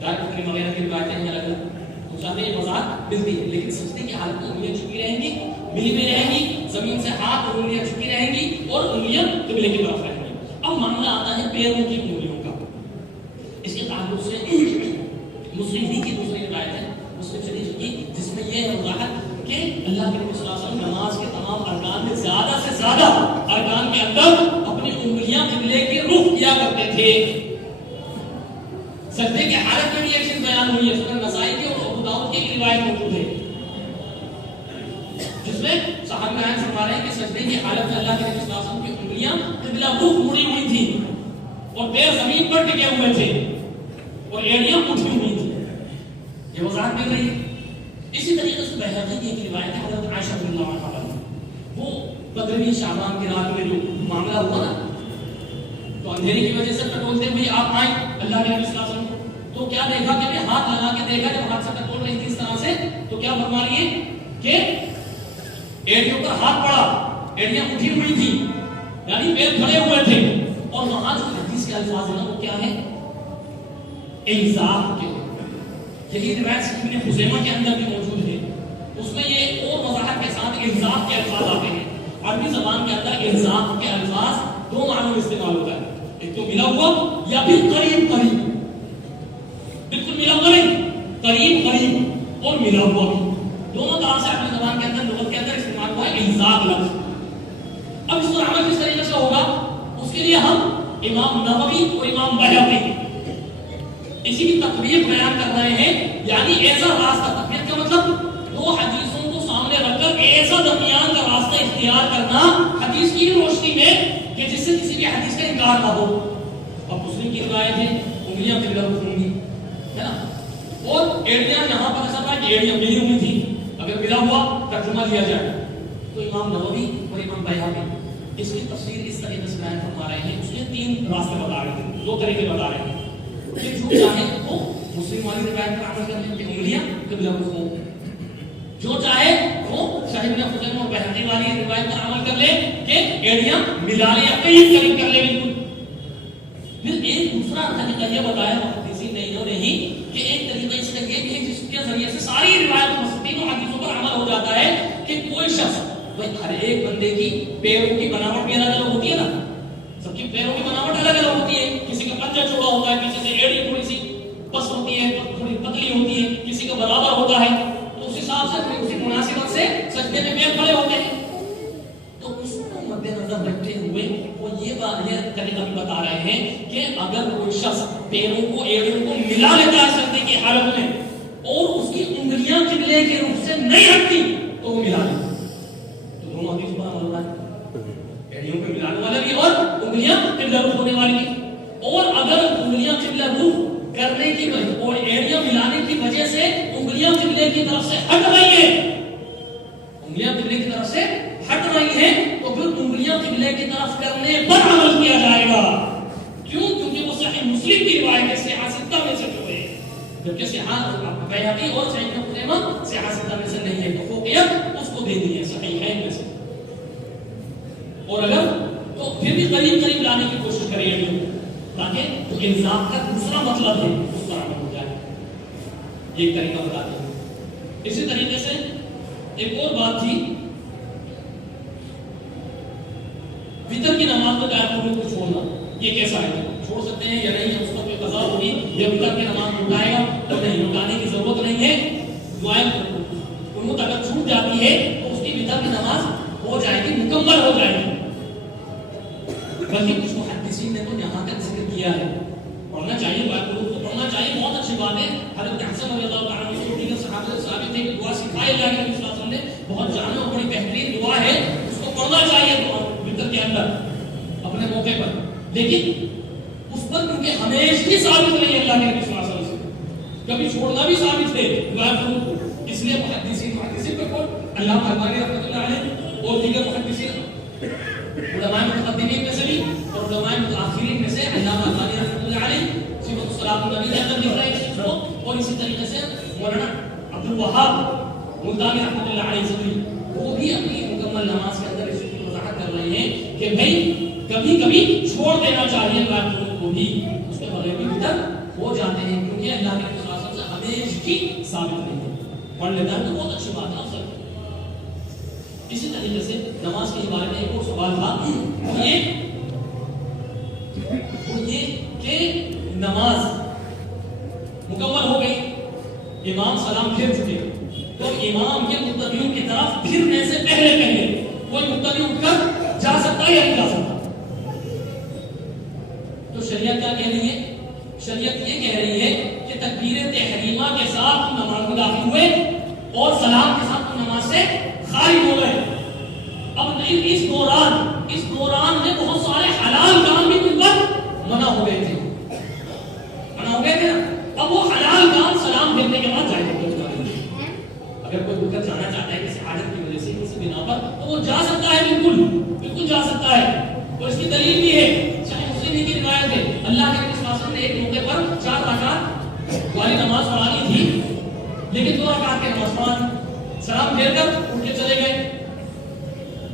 دارقطنی وغیرہ کی روایتیں ہیں الگ الگ, تو ساتھ یہ وضاحت ملتی ہے. لیکن سجدے کی حالت میں انگلیاں چپکی رہیں گی, ملی ہوئی رہیں گی, زمین سے ہاتھ اور انگلیاں چپکی رہیں گی اور انگلیاں قبلے کی طرف رہیں گی. اب معاملہ آتا ہے پیروں کی انگلیوں کا. اس کے تعلق سے مسلم ہی کی دوسری روایت ہے مسلم شریف کی جس میں یہ وضاحت کہ اللہ کے نبی صلی اللہ علیہ وسلم نماز کے تمام ارکان میں زیادہ سے زیادہ ارکان کے اندر اپنی انگلیاں قبلے کی رخ کیا کرتے تھے. سجدے کی حالت میں بھی ایک چیز بیان ہوئی ہے, سنن نسائی کی اور ابو داؤد کی ایک روایت موجود ہے جس میں صحابہ بیان فرما رہے ہیں کہ سجدے کی حالت میں اللہ کے نبی صلی اللہ علیہ وسلم کی انگلیاں قبلہ رخ مڑی ہوئی تھی اور پیر زمین پر ٹکے ہوئے تھے اور ایڑیاں اٹھی ہوئی تھی. یہ وضاحت مل رہی ہے. اسی طریقے سے بہقی کی ایک روایت ہے حضرت عائشہ رضی اللہ عنہا, وہ بدرنی شعبان کی رات میں جو معاملہ ہوا نا, تو اندھیرے کی وجہ سے ٹٹولتے ہوئے آپ آئے اللہ کے نبی صلی اللہ علیہ وسلم, تو کیا دیکھا کہ میں ہاتھ لگا کے دیکھا جب ہاتھ سے ٹٹول رہی تھی اس طرح سے, تو کیا فرما رہی ہے کہ ایڑیوں پر ہاتھ پڑا, ایڑیاں اٹھی ہوئی تھی, یعنی پیر کھڑے ہوئے تھے. اور وہاں جو حدیث کے الفاظ ہیں وہ کیا ہے, الزام کے. یہی روایت ابن خزیمہ کے اندر بھی موجود ہے, اس میں یہ اور وضاحت کے ساتھ الزام کے الفاظ آتے ہیں. عربی زبان کے اندر الزام کے الفاظ دو معنوں میں استعمال ہوتا ہے, ایک تو ملا ہوا یا پھر قریب قریب, بالکل ملا ہوا نہیں, قریب قریب اور ملا ہوا بھی, دونوں طرح سے اپنی زبان کے اندر لغت کے اندر استعمال ہوا ہے الزام لفظ. اب اس پر عمل کس طریقے سے ہوگا, اس کے لیے ہم امام نووی اور امام بہقی اسی کی تقریر بیان کر رہے ہیں. یعنی ایسا راستہ, تقریر کا مطلب دو حدیثوں کو سامنے رکھ کر ایسا درمیان کا راستہ اختیار کرنا حدیث کی روشنی میں کہ جس سے کسی بھی حدیث کا انکار نہ ہو. اب مسلم کی روایت ہے انگلیاں قبلہ رخ ہوں گی, ہے نا, اور ایڑیاں یہاں پر ایسا تھا کہ ایڑیاں ملی ہوئی تھی, اگر ملا ہوا ترجمہ لیا جائے تو امام نووی اور امام بہقی اس کی تفسیر اس طریقے سے بیان فرما رہے ہیں. اس نے تین راستے بتا رہے ہیں, دو طریقے بتا رہے ہیں کہ جو چاہے وہ مسلم والی روایت پر عمل کرنے کی انگلیاں قبلہ رخ ہوں, جو چاہے وہ صحیح ابن خزیمہ اور بہقی والی روایت پر عمل کر لے کہ ایڑیاں ملا لے یا قریب قریب کر لے بالکل. پھر ایک دوسرا طریقہ یہ بتایا محدثین نے انہوں نے ہی کہ ایک طریقہ اس کا یہ بھی ہے جس کے ذریعے سے ساری روایت مستقیم حدیثوں پر عمل ہو جاتا ہے کہ کوئی شخص, بھائی ہر ایک بندے کی پیروں کی بناوٹ بھی الگ الگ ہوتی ہے نا, سب کی پیروں کی بناوٹ الگ الگ ہوتی ہے, کسی کا پنجہ چھوڑا ہوتا ہے, کسی سے ایڑی تھوڑی سی پس ہوتی ہے, تھوڑی پتلی ہوتی ہے, کسی کا برابر ہوتا ہے, تو اس حساب سے اسی مناسبت سے سجدے میں پیر کھڑے ہوتے ہیں. تو اس کو مد نظر رکھتے ہوئے وہ یہ طریقہ بھی بتا رہے ہیں کہ اگر کوئی شخص پیروں کو ایڑیوں کو ملا لیتا ہے سجدے کی حالت میں اور اس کی انگلیاں قبلے کے رخ سے نہیں ہٹتی تو وہ ملا لیتا. تو دونوں حدیث پر عمل ہو رہا ہے, ایڑیوں کو ملانے والا بھی اور انگلیاں قبلہ رخ ہونے والی بھی. اور اگر انگلیاں قبلہ رخ کرنے کی وجہ اور ایڑیاں ملانے کی وجہ سے انگلیاں قبلے کی طرف سے ہٹ رہی ہیں, انگلیاں قبلے کی طرف سے ہٹ رہی ہیں, تو پھر انگلیاں قبلے کی طرف کرنے پر عمل کیا جائے گا. کیوں؟ کیونکہ وہ صحیح مسلم کی روایت ہے صحیح ستہ میں سے جو ہے، جبکہ صحیح بیہقی اور صحیح ابن خزیمہ صحیح ستہ میں سے نہیں ہے، تو فوقیت اس کو دے دی ہے صحیح ہے میں سے. اور اگر تو پھر بھی قریب قریب لانے کی کوشش کریں گے تاکہ جو انصاف کا دوسرا مطلب ہے اس پر عمل ہو جائے. ایک طریقہ بتاتے ہیں. اسی طریقے سے ایک اور بات تھی، وتر کی نماز میں غیر قانونی کو چھوڑنا، یہ کیسا ہے؟ چھوڑ سکتے ہیں یا نہیں؟ اس پر کوئی قضا ہوگی یا وتر کی نماز اٹھائے گا تو نہیں، اٹھانے کی ضرورت نہیں ہے. دعائیں قنوت اگر چھوٹ جاتی ہے تو اس کی وتر کی نماز ہو جائے گی، مکمل ہو جائے گی. بلکہ کچھ محدثین نے تو یہاں تک ذکر کیا ہے پڑھنا چاہیے، دعائیں قنوت کو پڑھنا چاہیے، بہت اچھی بات ہے. حضرت حسن رضی اللہ تعالیٰ عنہ دیگر صحابہ سے ثابت ہے کہ دعا سکھائی اللہ کے نبی صلی اللہ علیہ وسلم نے، بہت جامع اور بڑی بہترین دعا ہے، اس کو پڑھنا چاہیے وتر کے اندر اپنے موقع پر. لیکن اس پر کیونکہ ہمیشہ ثابت نہیں اللہ کے نبی صلی اللہ علیہ وسلم سے، کبھی چھوڑنا بھی ثابت ہے دعائیں قنوت کو، اس لیے محدثین پر قول علامہ البانی رحمۃ اللہ علیہ اور دیگر محدثین علماء متقدمین میں سے بھی اور علماء متاخرین میں سے علامہ البانی رحمۃ اللہ علیہ صفۃ الصلاۃ النبی کے اندر لکھ رہے ہیں اس کو، اور اسی طریقے سے مولانا عبد الوہاب ملتانی رحمۃ اللہ علیہ صدری وہ بھی اپنی مکمل نماز کے اندر اس کی وضاحت کر رہے ہیں کہ بھائی کبھی کبھی چھوڑ دینا چاہیے اللہ کو بھی، اس کے بغیر بھی وتر ہو جاتے ہیں، کیونکہ اللہ کے رسول صلی اللہ علیہ وسلم سے ہمیشہ کی ثابت نہیں ہے. پڑھ لیتا ہے تو بہت اچھی بات ہے افضل. اسی طریقے سے نماز کے بارے میں ایک اور سوال تھا، یہ کہ نماز مکمل ہو گئی، امام سلام پھر چکے، تو امام کے مقتدیوں کی طرف پھرنے سے پہلے کوئی مقتدی اٹھ کر جا سکتا ہے یا نہیں جا سکتا؟ تو شریعت کیا کہہ رہی ہے؟ شریعت یہ کہہ رہی ہے کہ تکبیر تحریمہ کے ساتھ نماز میں داخل ہوئے اور سلام کے ساتھ نماز سے خارج ہو گئے. اب اس دوران میں بہت سارے حلال کام بھی تم پر منع ہو گئے تھے نا. اب وہ حلال کام سلام پھرنے کے بعد جائے گا. اگر کوئی اٹھ کر جانا چاہتا ہے کسی حاجت کی وجہ سے کسی بنا پر تو وہ جا سکتا ہے، بالکل جا سکتا ہے. اور اس کی دلیل بھی ہے، صحیح مسلم کی روایت ہے، اللہ کے نبی صلی اللہ علیہ وسلم نے ایک موقع پر 4 رکعت والی نماز پڑھانی تھی، لیکن 2 رکعت کی نماز پڑھانی، سلام پھیر کر اٹھ کے چلے گئے.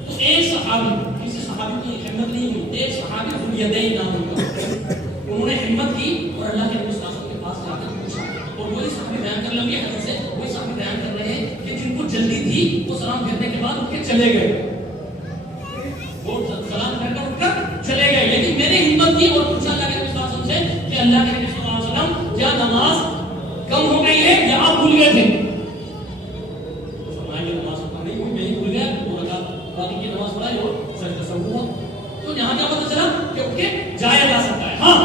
تو ایک صحابی، کسی صحابی کی ہمت نہیں ہوئی، ایک صحابی ذواليدین نام ہوگا، انہوں نے ہمت کی اور اللہ کے نبی صلی اللہ علیہ وسلم کے پاس جا کر پوچھا. اور وہی صحابی بیان کر لیں حدیث سے، وہی صحابی بیان کر رہے ہیں کہ جن کو جلدی تھی وہ سلام پھیرنے کے بعد اٹھ کے چلے گئے، وہ سلام پھیر کر اٹھ کر چلے گئے. لیکن میں نے ہمت کی اور پوچھا اللہ کے نبی صلی اللہ علیہ وسلم سے کہ اللہ کے نبی صلی اللہ علیہ وسلم کیا نماز کم ہو گئی ہے یا آپ بھول گئے تھے؟ تو فرمایا کہ نماز کم نہیں ہوئی، میں ہی بھول گیا، 2 رکعت باقی کی نماز پڑھائی اور سجدہ سہو ہوا. تو یہاں کیا پتہ چلا کہ اٹھ کے جایا جا سکتا ہے. ہاں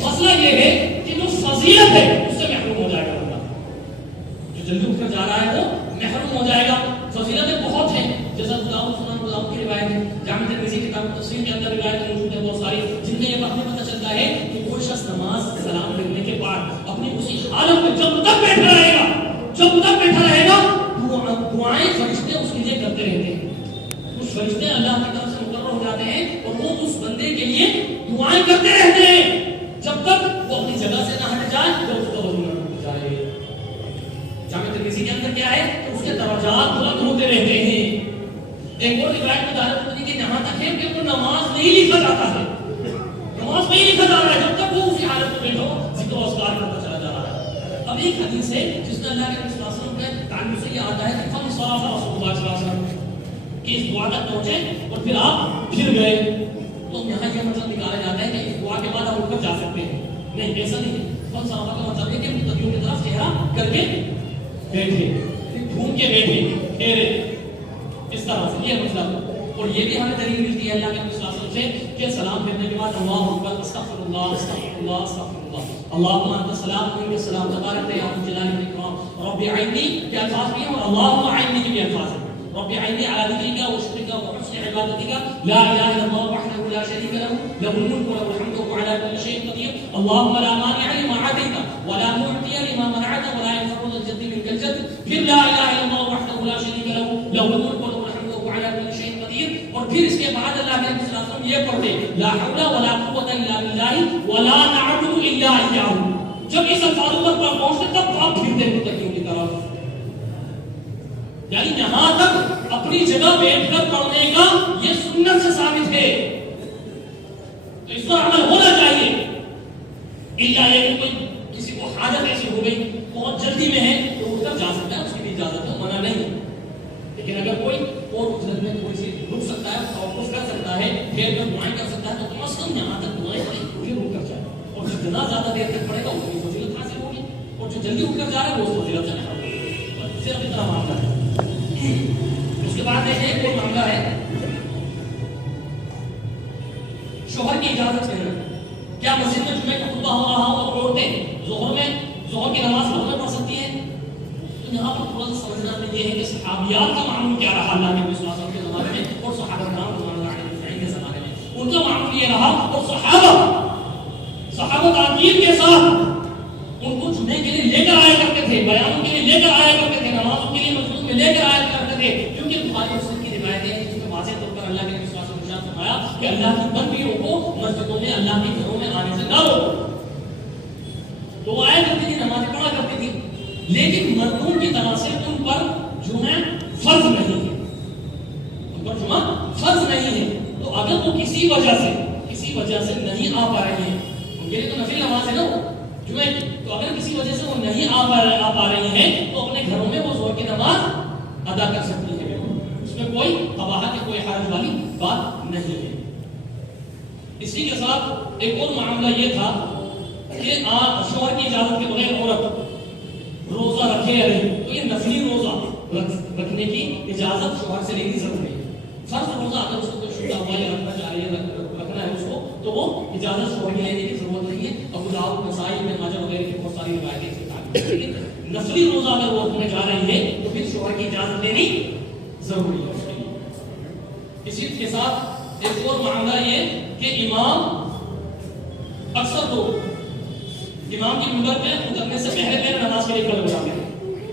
مسئلہ یہ ہے کہ جو فضیلت ہے اس سے محروم ہو جائے گا بندہ، جو جلدی اٹھ کر جا رہا ہے وہ محروم ہو جائے گا. فضیلتیں بہت ہیں، جیسا سنن کی روایت ہے، جامع ترمذی کتاب التفسیر کے اندر روایت موجود ہے بہت ساری، جن میں یہ بات پتہ چلتا ہے کہ کوئی شخص نماز سلام پھیرنے کے بعد اپنی اسی حالت میں جب تک بیٹھا رہے گا دعائیں فرشتے اس کے لیے کرتے رہتے ہیں. کچھ فرشتے اللہ کی طرف سے مقرر ہو جاتے ہیں اور وہ اس بندے کے لیے دعائیں کرتے رہتے ہیں جب تک وہ اپنی جگہ سے نہ ہٹ جائے، جب اس کا وضو نہ ٹوٹ جائے. جامع ترمذی کے اندر کیا ہے کہ اس کے درجات بلند ہوتے رہتے ہیں. ایک اور روایت میں دارقطنی کے یہاں تک ہے کہ وہ نماز نہیں لکھا جاتا ہے، نماز نہیں لکھا جا رہا ہے جب تک وہ اسی حالت میں بیٹھو ذکر و اذکار کرتا چلا جا رہا ہے. اب ایک حدیث ہے جس میں اللہ کے نبی صلی اللہ علیہ وسلم کے تعلق سے یہ آتا ہے کہ فن صرف رسول اللہ صلی اللہ علیہ وسلم کہ اس دعا تک پہنچے اور پھر آپ پھر گئے. تو یہاں یہ مطلب نکالا جاتا ہے کہ اس دعا کے بعد آپ اٹھ کر جا سکتے ہیں. نہیں، ایسا نہیں ہے. فن صرف کا مطلب ہے کہ متقیوں کی طرف چہرہ کر کے بیٹھے، گھوم کے بیٹھے، پھیرے، اس طرح سے یہ مطلب. اور یہ بھی ہمیں دلیل ملتی ہے اللہ کے نبی صلی اللہ علیہ وسلم سے کہ سلام پھیرنے کے بعد اللہ اکبر، استغفر اللہ استغفر اللہ استغفر اللہ، اللہم انت السلام و منک السلام تبارک یا ذو الجلال والاکرام. رب اعینی کے الفاظ بھی ہیں اور اللہم اعینی کے بھی الفاظ ہیں. رب اعینی علی ذکرک و شکرک و حسن عبادتک، لا الہ الا اللہ وحدہ لا شریک له، له الملک وله الحمد وهو على كل شيء قدير. اللهم لا مانع لما اعطيت ولا معطي لما منعت ولا ينفع ذا الجد منك الجد. پھر لا الہ الا اللہ وحدہ لا شریک له، له الملک وله الحمد وهو على كل شيء قدير. اور پھر اس کے بعد اللہ کے نبی صلی اللہ علیہ یہ پڑھتے لا حول ولا قوت الا باللہ ولا نعبد الا ایاہ. جب اس الفاظ پر پہنچتے تب آپ پھرتے متقیوں کی طرف. یعنی یہاں تک اپنی جگہ بیٹھ کر پڑھنے کا یہ سنت سے ثابت ہے، تو اس پر عمل ہونا چاہیے. الا یہ کہ کوئی کسی کو حاجت ایسی ہو گئی بہت جلدی میں ہے تو اٹھ کر جا سکتا ہے، اس کی بھی اجازت ہے، منع نہیں. لیکن اگر کوئی اور اجرت میں تھوڑی سی رک سکتا ہے، توقف کر سکتا ہے، پھر کر دعائیں کر سکتا ہے، تو کم از کم یہاں تک دعائیں کریں پھر رک کر جائے. اور جتنا زیادہ دیر تک پڑے گا اتنی فضیلت حاصل ہوگی، اور جو جلدی اٹھ کر جا رہا ہے وہ اس فضیلت سے نہیں ہوگی. صرف اتنا معاملہ ہے. اس کے بعد دیکھیں کوئی معاملہ ہے شوہر کی اجازت سے. کیا مسجد میں جمعے کا خطبہ ہو رہا ہو اور عورتیں ظہر کی نماز گھر میں پڑھ سکتی ہیں؟ تو یہاں پر تھوڑا سا سمجھنا یہ ہے کہ صحابیات کا معمول کیا رہا اللہ کے رسول صلی اللہ علیہ وسلم کے زمانے میں اور صحابہ کرام رضوان اللہ علیہم کے زمانے میں. ان کا معمول یہ رہا اور صحابہ تعظیم کے ساتھ ان کو جمعے کے لیے لے کر آیا کرتے تھے، بیانوں کے لیے لے کر آیا کرتے تھے، نمازوں کے لیے مسجدوں میں لے کر آیا کرتے تھے. کیونکہ بخاری مسلم کی روایتیں ہیں جس میں واضح طور پر اللہ کے رسول صلی اللہ علیہ وسلم نے فرمایا کہ اللہ کی بندیوں کو مسجدوں میں اللہ کے گھروں میں آنے سے نہ روکو. تو وہ آیا کرتی تھی، نمازیں پڑھا کرتی تھی، لیکن مردوں کی طرح سے ان پر جمعہ فرض نہیں ہے. ان پر جمعہ فرض نہیں ہے. تو اگر وہ کسی وجہ سے نہیں آ پا رہے ہیں، ان کے لیے تو نفل نماز ہے نا جمعہ کی، تو اگر کسی وجہ سے وہ نہیں آ پا رہے ہیں تو اپنے گھروں میں وہ ظہر کی نماز ادا کر سکتی ہے. اس میں کوئی قباحت یا کوئی حرج والی بات نہیں ہے. اسی کے ساتھ ایک اور معاملہ یہ تھا کہ شوہر کی اجازت کے بغیر عورت روزہ رکھے یا نہیں، تو یہ نفلی روزہ رکھنے کی اجازت شوہر سے لینی ضروری ہے. فرض روزہ اگر اس کو کوئی شدہ ہوا یا رکھنا چاہ رہی ہے، رکھنا ہے اس کو، تو وہ اجازت شوہر کی لینے کی ضرورت نہیں ہے. ابو داؤد، نسائی، ابن ماجہ وغیرہ کی بہت ساری روایتیں اس کے تعلق ہیں. لیکن نفلی روزہ اگر وہ رکھنے جا رہی ہے تو پھر شوہر کی اجازت لینی ضروری ہے اس کے لیے. اسی کے ساتھ ایک اور معاملہ یہ کہ امام اکثر لوگ امام کی منبر پہ اترنے سے پہلے نماز کے لیے کھڑے ہو جاتے ہیں.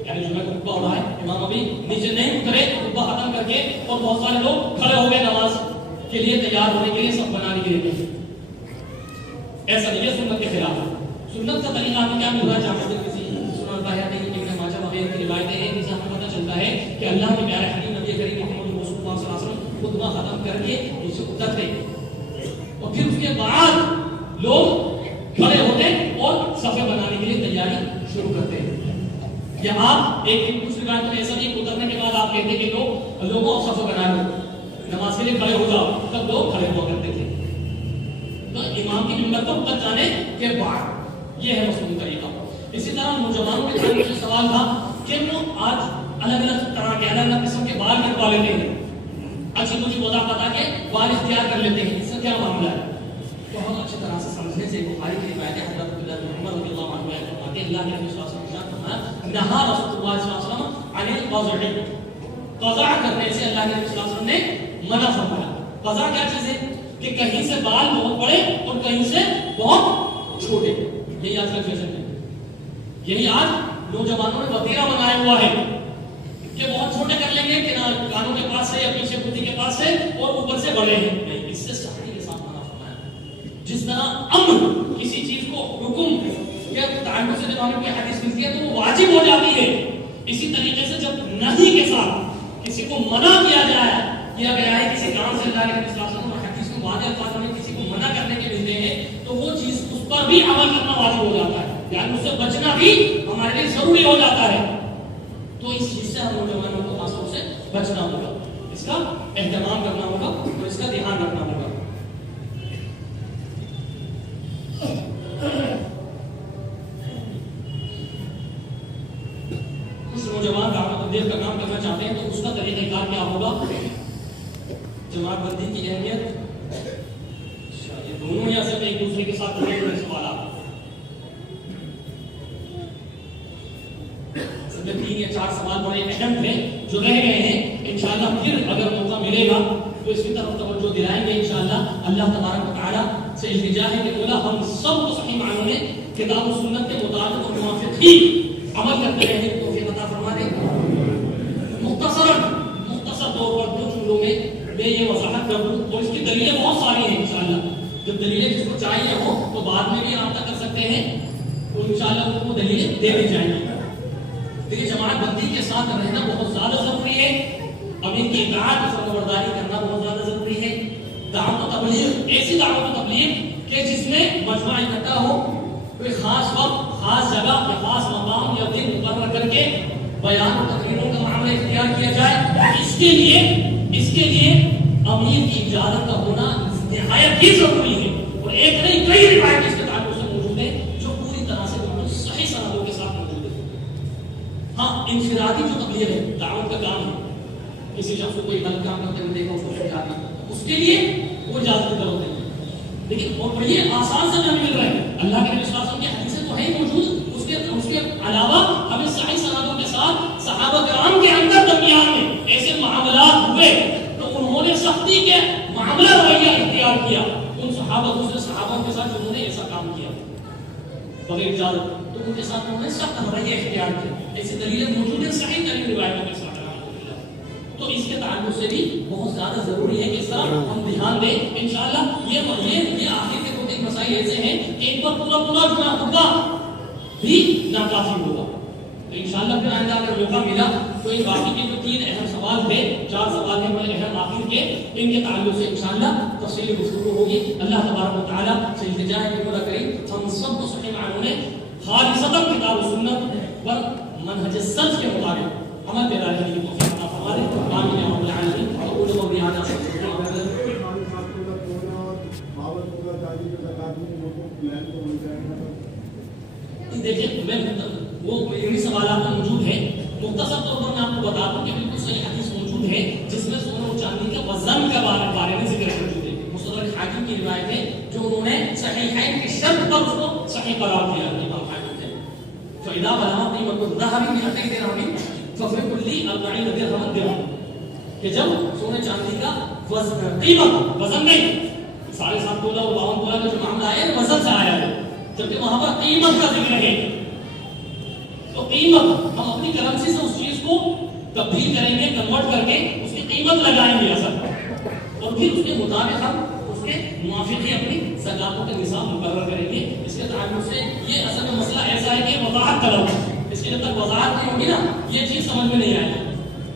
یعنی جمعہ کا خطبہ ہو رہا ہے، امام ابھی نیچے نہیں اترے، خطبہ ختم کر کے اور بہت سارے لوگ کھڑے ہو گئے نماز کے لیے تیار ہونے کے لیے، سب بنانے کے لیے. ایسا نہیں ہے، سنت کے خلاف ہے. سنت کا طریقہ ہمیں کیا مل رہا ہے؟ جہاں تک کسی سنن بہیاتی ابن ماجہ وغیرہ کی روایتیں ہیں جس سے ہمیں پتہ چلتا ہے کہ اللہ کے پیارے حبیب نبی کریم محمد رسول اللہ صلی اللہ علیہ وسلم خطبہ ختم کر کے نیچے اترتے اور پھر اس کے بعد لوگ کھڑے ہوتے اور صفے بنانے کے لیے تیاری شروع کرتے ہیں. یا آپ ایک کچھ روایت میں ایسا نہیں اترنے کے بعد آپ کہتے کہ لوگوں صفے بنا لو، نماز کے لیے کھڑے ہو جاؤ، تب لوگ کھڑے ہوا کرتے تھے. تو امام کی منبر پر اتر جانے کے بعد یہ ہے مصنوعی طریقہ. اسی طرح نوجوانوں کے بارے میں سوال تھا کہ وہ آج الگ الگ طرح کے الگ الگ قسم کے بال کٹوا لیتے ہیں. اچھا مجھے وضاحت آ کے بال اختیار کر لیتے ہیں، اس کا کیا معاملہ ہے؟ تو ہم اچھی طرح سے سمجھنے سے بخاری کی روایت ہے، حضرت عبداللہ بن عمر رضی اللہ عنہ فرماتے ہیں اللہ کے نبی صلی اللہ علیہ وسلم نے فرمایا نہا رسول اللہ صلی اللہ علیہ وسلم عن القزع، قزع کرنے سے اللہ کے نبی صلی اللہ علیہ وسلم نے منع فرمایا. قزع کیا چیز ہے؟ کہ کہیں سے بال بہت بڑے اور کہیں سے بہت چھوٹے. یہی آج کا فیشن ہے، یہی آج نوجوانوں نے وتیرہ بنایا ہوا ہے کہ بہت چھوٹے کر لیں گے کہ کانوں کے پاس سے یا پیچھے کتی کے پاس سے اور اوپر سے بڑے ہیں. نہیں، اس سے سختی کے ساتھ منع فرمایا. جس طرح امر کسی چیز کو حکم یا تعلق سے جب ہمیں کوئی حدیث ملتی ہے تو وہ واجب ہو جاتی ہے، اسی طریقے سے جب نہیں کے ساتھ کسی کو منع کیا گیا ہے کسی کام سے، اللہ کے نبی صلی اللہ علیہ وسلم حدیث میں واضح الفاظ میں کسی کو منع کرنے کے ملتے ہیں تو وہ چیز اس پر بھی عمل کرنا واجب ہو جاتا ہے، یعنی اس سے بچنا بھی ہمارے لیے ضروری ہو جاتا ہے. تو اس چیز سے ہم نوجوانوں کو خاص طور سے بچنا ہوگا، اس کا اہتمام کرنا ہوگا اور اس کا دھیان رکھنا ہوگا. کچھ نوجوان دعوت تبلیغ کا کام کرنا چاہتے ہیں تو اس کا طریقہ کار کیا ہوگا؟ جماعت بندی کی اہمیت، یہ دونوں یا صرف ایک دوسرے کے ساتھ جڑے ہوئے سوالات. اصل میں 3 یا 4 سوال بڑے اہم تھے جو رہ گئے ہیں. انشاءاللہ پھر اگر موقع ملے گا تو اس کی طرف توجہ دلائیں گے انشاءاللہ. اللہ تبارک و تعالیٰ سے التجا ہے کہ مولا ہم سب کو صحیح معنوں میں کتاب و سنت کے مطابق اور موافق ہی عمل کرتے رہنے کی توفیق عطا فرما دے. مختصر طور پر 2 جملوں میں یہ وضاحت کر دوں اور اس کی دلیلیں بہت ساری ہیں. جب دلیلیں جس کو چاہیے ہو تو بعد میں بھی رابطہ کر سکتے ہیں، تو انشاءاللہ ان کو دلیلیں دے دی جائیں گی۔ دیکھیے جماعت بندی کے ساتھ رہنا بہت زیادہ ضروری ہے، امین کی اطاعت و فرمانبرداری کرنا بہت زیادہ ضروری ہے۔ دعوت و تبلیغ، ایسی دعوت و تبلیغ کہ جس میں مجمع اکٹھا ہو، کوئی خاص وقت، خاص جگہ یا خاص مقام یا دن مقرر کر کے بیان و تقریروں کا معاملہ اختیار کیا جائے، اس کے لیے امیر کی اجازت کا ہونا نہایت ہی ضروری ہے۔ اور ایک نہیں کئی روایت اس کے تعلق سے موجود ہیں جو پوری طرح سے بالکل صحیح سندوں کے ساتھ موجود ہے۔ ہاں انفرادی جو تبلیغ ہے، دعوت کا کام ہے، کسی شخص کو کوئی غلط کام کرتے ہوئے دیکھا اس کو سمجھا، اس کے لیے وہ اجازت کی ضرورت ہے، لیکن اور یہ آسان سے ہمیں مل رہا ہے۔ اللہ کے نبی صلی اللہ علیہ وسلم کی حدیثیں تو ہیں موجود، اس کے علاوہ ہمیں صحیح سندوں کے ساتھ صحابہ کرام کے اندر درمیان میں ایسے معاملات ہوئے تو انہوں نے سختی کے معاملہ رویہ اختیار کیا ان صحابہ، دوسرے صحابہ کے ساتھ جنہوں نے ایسا کام کیا بغیر اجازت، تو ان کے ساتھ انہوں نے سخت رویہ اختیار کیا۔ ایسی دلیلیں موجود ہیں صحیح ترین روایتوں کے ساتھ۔ تو اس کے تعلق سے بھی بہت زیادہ ضروری ہے کہ اس طرح ہم دھیان دیں۔ انشاءاللہ یہ آخر کے کچھ مسائل ایسے ہیں کہ ایک بار پورا جمعہ خطبہ بھی ناکافی ہوگا، تو انشاءاللہ پھر آئندہ اگر موقع ملا تو ان باقی کے جو 3 اہم سوال تھے، 4 سوال ہیں بڑے اہم آخر کے، ان کے تعلق سے انشاءاللہ تفصیلی گفتگو ہوگی۔ اللہ تبارک و تعالیٰ سے التجا ہے کہ خدا کریم ہم سب کو صحیح معنوں میں خالصتاً کتاب و سنت پر منہج سلف کے مطابق عمل پیدا کرنے کی توفیق عطا فرمائے۔ آمین یا رب العالمین۔ اقول قولی ھذا دیکھیں میں وہ انہی سوالات میں موجود ہے، مختصر طور پر میں آپ کو بتا دوں کہ بالکل صحیح حدیث موجود ہے جس میں سونے اور چاندی کے وزن کے بارے میں ذکر موجود ہے۔ مستدرک حاکم کی روایت ہے جو انہوں نے صحیحین کی شرط پر اس کو صحیح قرار دیا، امام حاکم نے۔ فإذا بلغت قيمة الذهب 200 درهم ففي كل 40 درهم درهم، کہ جب سونے چاندی کا قیمت، وزن نہیں، 7.5 تولہ اور 52 تولہ کا جو معاملہ ہے وزن سے آیا ہے، جبکہ وہاں پر قیمت کا ذکر ہے، تو قیمت ہم اپنی کرنسی سے اس چیز کو تبدیل کریں گے، کنورٹ کر کے اس کی قیمت لگائیں گے اصل، اور پھر اس کے مطابق ہم اس کے موافق ہی اپنی زکاتوں کا نصاب مقرر کریں گے۔ اس کے تعلق سے یہ اصل میں مسئلہ ایسا ہے کہ وضاحت طلب ہے، اس کی جب تک وضاحت نہیں ہوگی نا یہ چیز سمجھ میں نہیں آئے گی،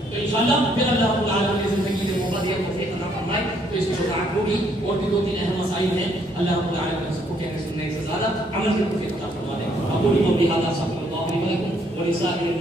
تو انشاءاللہ پھر اللہ رب العالمین کی زندگی میں موقع دیا توفیق عطا فرمائے تو اس کی وضاحت ہوگی۔ اور بھی 2-3 اہم مسائل ہیں، اللہ رب العالمین سب کو کہنے سننے سے زیادہ عمل کی توفیق عطا فرمائے۔ اقول قولی ھذا استغفر اللہ لي ولكم ولسائر